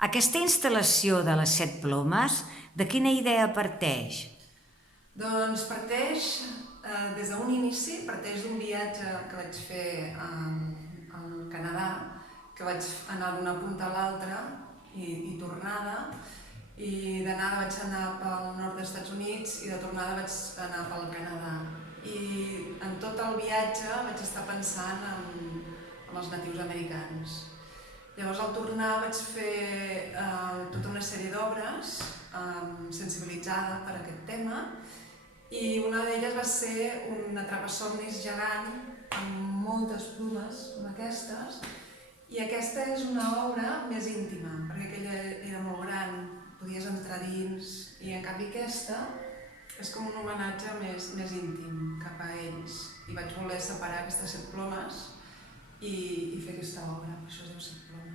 Aquesta instal·lació de les 7 plomes, de quina idea parteix? Doncs parteix, des d'un inici, parteix d'un viatge que vaig fer al Canadà, que vaig anar d'una punta a l'altra i tornada, i d'anada vaig anar pel nord dels Estats Units i de tornada vaig anar pel Canadà. I en tot el viatge vaig estar pensant en els natius americans. Llavors al tornar vaig fer tota una sèrie d'obres sensibilitzada per aquest tema, i una d'elles va ser un atrapasomnis gegant amb moltes plomes com aquestes, i aquesta és una obra més íntima, perquè aquella era molt gran, podies entrar dins, i en canvi aquesta és com un homenatge més íntim cap a ells, i vaig voler separar aquestes 7 plomes i fer aquesta obra, per això es diu 7 plomes.